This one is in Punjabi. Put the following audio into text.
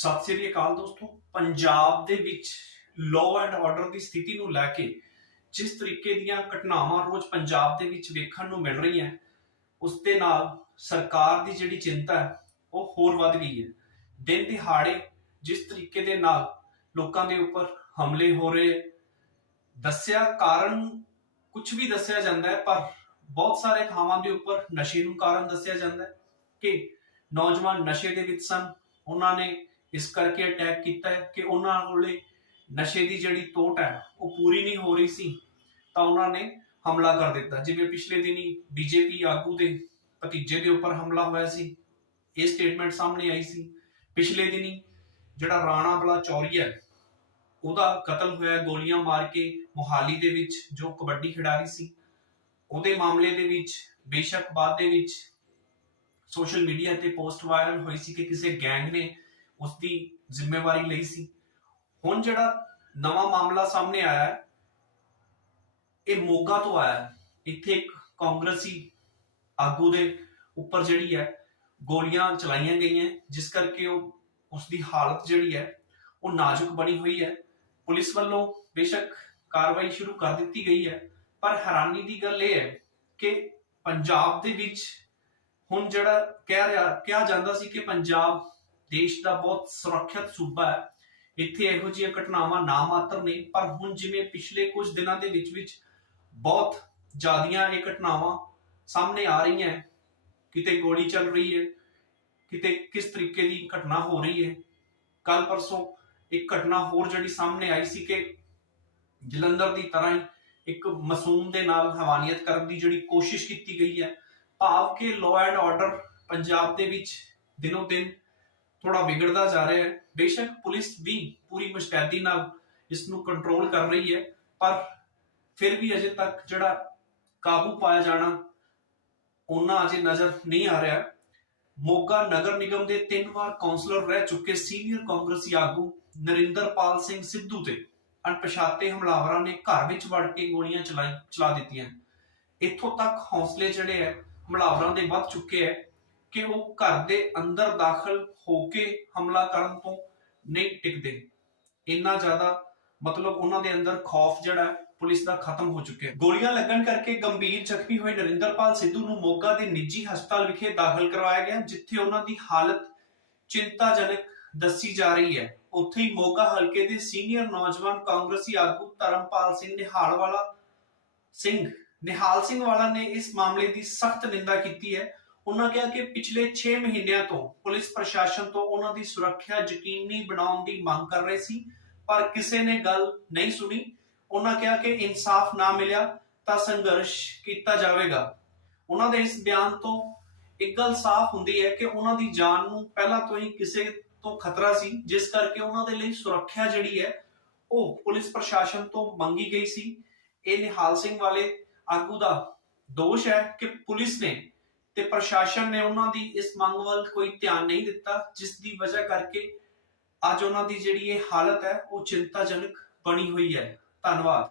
ਸਤਿ ਸ੍ਰੀ ਅਕਾਲ ਦੋਸਤੋ। ਪੰਜਾਬ ਦੇ ਵਿੱਚ ਲਾਅ ਐਂਡ ਆਰਡਰ ਦੀ ਸਥਿਤੀ ਨੂੰ ਲੈ ਕੇ ਜਿਸ ਤਰੀਕੇ ਦੀਆਂ ਘਟਨਾਵਾਂ ਰੋਜ਼ ਪੰਜਾਬ ਦੇ ਵਿੱਚ ਵੇਖਣ ਨੂੰ ਮਿਲ ਰਹੀਆਂ, ਉਸ ਦੇ ਨਾਲ ਸਰਕਾਰ ਦੀ ਜਿਹੜੀ ਚਿੰਤਾ ਹੈ, ਉਹ ਹੋਰ ਵੱਧ ਗਈ ਹੈ। ਦਿਨ ਦਿਹਾੜੇ ਜਿਸ ਤਰੀਕੇ ਦੇ ਨਾਲ ਲੋਕਾਂ ਦੇ ਉੱਪਰ ਹਮਲੇ ਹੋ ਰਹੇ, ਦੱਸਿਆ ਕਾਰਨ ਕੁਝ ਵੀ ਦੱਸਿਆ ਜਾਂਦਾ ਹੈ, ਪਰ ਬਹੁਤ ਸਾਰੇ ਥਾਵਾਂ ਦੇ ਉੱਪਰ ਨਸ਼ੇ ਨੂੰ ਕਾਰਨ ਦੱਸਿਆ ਜਾਂਦਾ ਹੈ ਕਿ ਨੌਜਵਾਨ ਨਸ਼ੇ ਦੇ ਵਿੱਚ ਸਨ। ਉਹਨਾਂ ਨੇ ਇਸ ਕਰਕੇ ਅਟੈਕ ਕੀਤਾ ਹੈ ਕਿ ਉਹਨਾਂ ਕੋਲੇ ਨਸ਼ੇ ਦੀ ਜਿਹੜੀ ਤੋਟ ਹੈ ਉਹ ਪੂਰੀ ਨਹੀਂ ਹੋ ਰਹੀ ਸੀ ਤਾਂ ਉਹਨਾਂ ਨੇ ਹਮਲਾ ਕਰ ਦਿੱਤਾ। ਜਿਵੇਂ ਪਿਛਲੇ ਦਿਨੀ ਬੀਜੇਪੀ ਆਗੂ ਦੇ ਭਤੀਜੇ ਦੇ ਉੱਪਰ ਹਮਲਾ ਹੋਇਆ ਸੀ ਇਹ ਸਟੇਟਮੈਂਟ ਸਾਹਮਣੇ ਆਈ ਸੀ। ਪਿਛਲੇ ਦਿਨੀ ਜਿਹੜਾ ਰਾਣਾ ਬਲਾ ਚੌਰੀਆ ਹੈ, ਉਹਦਾ ਕਤਲ ਹੋਇਆ ਗੋਲੀਆਂ ਮਾਰ ਕੇ ਮੁਹਾਲੀ ਦੇ ਵਿੱਚ ਜੋ ਕਬੱਡੀ ਖਿਡਾਰੀ ਸੀ ਉਹਦੇ ਮਾਮਲੇ ਦੇ ਵਿੱਚ ਬੇਸ਼ੱਕ ਬਾਅਦ ਦੇ ਵਿੱਚ ਸੋਸ਼ਲ ਮੀਡੀਆ ਤੇ ਪੋਸਟ ਵਾਇਰਲ ਹੋਈ ਸੀ ਕਿ ਕਿਸੇ ਗੈਂਗ ਨੇ ਉਸ ਦੀ ਜ਼ਿੰਮੇਵਾਰੀ ਲਈ ਸੀ। ਹੁਣ ਜਿਹੜਾ ਨਵਾਂ ਮਾਮਲਾ ਸਾਹਮਣੇ ਆਇਆ ਹੈ, ਇਹ ਮੋਗਾ ਤੋਂ ਆਇਆ ਹੈ। ਇੱਥੇ ਇੱਕ ਕਾਂਗਰਸੀ ਆਗੂ ਦੇ ਉੱਪਰ ਜਿਹੜੀ ਹੈ, ਗੋਲੀਆਂ ਚਲਾਈਆਂ ਗਈਆਂ ਜਿਸ ਕਰਕੇ ਉਹ ਉਸ ਦੀ ਹਾਲਤ ਜਿਹੜੀ ਹੈ, ਉਹ ਨਾਜ਼ੁਕ ਬਣੀ ਹੋਈ ਹੈ। ਪੁਲਿਸ ਵੱਲੋਂ ਬੇਸ਼ੱਕ ਕਾਰਵਾਈ ਸ਼ੁਰੂ ਕਰ ਦਿੱਤੀ ਗਈ ਹੈ, ਪਰ ਹੈਰਾਨੀ ਦੀ ਗੱਲ ਇਹ ਹੈ ਕਿ ਪੰਜਾਬ ਦੇ ਵਿੱਚ ਹੁਣ ਜਿਹੜਾ ਕਹਿ ਰਿਹਾ, ਕਿਹਾ ਜਾਂਦਾ ਸੀ ਕਿ ਪੰਜਾਬ ਦੇਸ਼ ਦਾ ਬਹੁਤ ਸੁਰੱਖਿਅਤ ਸੂਬਾ ਹੈ। ਇੱਥੇ ਇਹੋ ਜਿਹੀਆਂ ਘਟਨਾਵਾਂ ਨਾ ਮਾਤਰ ਨੇ ਪਰ ਹੁਣ ਜਿਵੇਂ ਪਿਛਲੇ ਕੁਝ ਦਿਨਾਂ ਦੇ ਵਿੱਚ ਵਿੱਚ ਬਹੁਤ ਜ਼ਿਆਦੀਆਂ ਇਹ ਘਟਨਾਵਾਂ ਸਾਹਮਣੇ ਆ ਰਹੀਆਂ ਕਿਤੇ ਗੋਲੀ ਚੱਲ ਰਹੀ ਹੈ, ਕਿਤੇ ਕਿਸ ਤਰੀਕੇ ਦੀ ਘਟਨਾ ਹੋ ਰਹੀ ਹੈ। ਕੱਲ ਪਰਸੋਂ ਇੱਕ ਘਟਨਾ ਹੋਰ ਜਿਹੜੀ ਸਾਹਮਣੇ ਆਈ ਸੀ ਕਿ ਜਲੰਧਰ ਦੀ ਤਰ੍ਹਾਂ ਹੀ ਇੱਕ ਮਾਸੂਮ ਦੇ ਨਾਲ ਹਵਾਨੀਅਤ ਕਰਨ ਦੀ ਜਿਹੜੀ ਕੋਸ਼ਿਸ਼ ਕੀਤੀ ਗਈ ਹੈ। ਭਾਵ ਕਿ ਲਾਅ ਐਂਡ ਆਰਡਰ ਪੰਜਾਬ ਦੇ ਵਿੱਚ ਦਿਨੋ ਦਿਨ ਥੋੜਾ ਵਿਗੜਦਾ ਜਾ ਰਿਹਾ ਹੈ। ਬੇਸ਼ੱਕ ਪੁਲਿਸ ਵੀ ਪੂਰੀ ਮੁਸਤੈਦੀ ਨਾਲ ਇਸ ਨੂੰ ਕੰਟਰੋਲ ਕਰ ਰਹੀ ਹੈ, ਪਰ ਫਿਰ ਵੀ ਅਜੇ ਤੱਕ ਜਿਹੜਾ ਕਾਬੂ ਪਾਇਆ ਜਾਣਾ ਉਹਨਾਂ ਅਜੇ ਨਜ਼ਰ ਨਹੀਂ ਆ ਰਿਹਾ। ਮੋਗਾ ਨਗਰ ਨਿਗਮ ਦੇ ਤਿੰਨ ਵਾਰ ਕਾਉਂਸਲਰ ਰਹਿ ਚੁੱਕੇ ਸੀਨੀਅਰ ਕਾਂਗਰਸੀ ਆਗੂ ਨਰਿੰਦਰਪਾਲ ਸਿੰਘ ਸਿੱਧੂ ਤੇ ਅਣਪਛਾਤੇ ਹਮਲਾਵਰਾਂ ਨੇ ਘਰ ਵਿੱਚ ਵੜ ਕੇ ਗੋਲੀਆਂ ਚਲਾਈ ਚਲਾ ਦਿੱਤੀਆਂ। ਇੱਥੋਂ ਤੱਕ ਹੌਸਲੇ ਜਿਹੜੇ ਹੈ, ਹਮਲਾਵਰਾਂ ਦੇ ਵੱਧ ਚੁੱਕੇ ਹੈ। ਕਿ ਉਹ ਘਰ ਦੇ ਅੰਦਰ ਦਾਖਲ ਹੋ ਕੇ ਹਮਲਾ ਕਰਨ ਤੋਂ ਨਹੀਂ ਟਿਕਦੇ। ਇੰਨਾ ਜ਼ਿਆਦਾ ਮਤਲਬ ਉਹਨਾਂ ਦੇ ਅੰਦਰ ਖੌਫ ਜਿਹੜਾ ਪੁਲਿਸ ਦਾ ਖਤਮ ਹੋ ਚੁੱਕਿਆ ਗੋਲੀਆਂ ਲੱਗਣ ਕਰਕੇ ਗੰਭੀਰ ਜ਼ਖਮੀ ਹੋਏ ਨਰਿੰਦਰਪਾਲ ਸਿੱਧੂ ਨੂੰ ਮੋਗਾ ਦੇ ਨਿੱਜੀ ਹਸਪਤਾਲ ਵਿਖੇ ਦਾਖਲ ਕਰਵਾਇਆ ਗਿਆ, ਜਿੱਥੇ ਉਹਨਾਂ ਦੀ ਹਾਲਤ ਚਿੰਤਾਜਨਕ ਦੱਸੀ ਜਾ ਰਹੀ ਹੈ। ਉੱਥੇ ਹੀ ਮੋਗਾ ਹਲਕੇ ਦੇ ਸੀਨੀਅਰ ਨੌਜਵਾਨ ਕਾਂਗਰਸੀ ਆਗੂ ਧਰਮਪਾਲ ਸਿੰਘ ਨਿਹਾਲ ਵਾਲਾ ਸਿੰਘ ਨਿਹਾਲ ਸਿੰਘ ਵਾਲਾ ਨੇ ਇਸ ਮਾਮਲੇ ਦੀ ਸਖਤ ਨਿੰਦਾ ਕੀਤੀ ਹੈ। ਉਹਨਾਂ ਕਿਹਾ ਕਿ ਪਿਛਲੇ 6 ਮਹੀਨਿਆਂ ਤੋਂ ਪੁਲਿਸ ਪ੍ਰਸ਼ਾਸਨ ਤੋਂ ਉਹਨਾਂ ਦੀ ਸੁਰੱਖਿਆ ਯਕੀਨੀ ਬਣਾਉਣ ਦੀ ਮੰਗ ਕਰ ਰਹੇ ਸੀ, ਪਰ ਕਿਸੇ ਨੇ ਗੱਲ ਨਹੀਂ ਸੁਣੀ। ਉਹਨਾਂ ਕਿਹਾ ਕਿ ਇਨਸਾਫ ਨਾ ਮਿਲਿਆ ਤਾਂ ਸੰਘਰਸ਼ ਕੀਤਾ ਜਾਵੇਗਾ। ਉਹਨਾਂ ਦੇ ਇਸ ਬਿਆਨ ਤੋਂ ਇੱਕ ਗੱਲ ਸਾਫ਼ ਹੁੰਦੀ ਹੈ ਕਿ ਉਹਨਾਂ ਦੀ ਜਾਨ ਨੂੰ ਪਹਿਲਾਂ ਤੋਂ ਹੀ ਕਿਸੇ ਤੋਂ ਖਤਰਾ ਸੀ, ਜਿਸ ਕਰਕੇ ਉਹਨਾਂ ਦੇ ਲਈ ਸੁਰੱਖਿਆ ਜਿਹੜੀ ਹੈ ਉਹ ਪੁਲਿਸ ਪ੍ਰਸ਼ਾਸਨ ਤੋਂ ਮੰਗੀ ਗਈ ਸੀ। ਇਹ ਨਿਹਾਲ ਸਿੰਘ ਵਾਲੇ ਆਗੂ ਦਾ ਦੋਸ਼ ਹੈ ਕਿ ਪੁਲਿਸ ਨੇ ਤੇ ਪ੍ਰਸ਼ਾਸਨ ਨੇ ਉਹਨਾਂ ਦੀ ਇਸ ਮੰਗ ਵੱਲ ਕੋਈ ਧਿਆਨ ਨਹੀਂ ਦਿੱਤਾ, ਜਿਸ ਦੀ ਵਜ੍ਹਾ ਕਰਕੇ ਅੱਜ ਉਹਨਾਂ ਦੀ ਜਿਹੜੀ ਇਹ ਹਾਲਤ ਹੈ, ਉਹ ਚਿੰਤਾਜਨਕ ਬਣੀ ਹੋਈ ਹੈ। ਧੰਨਵਾਦ।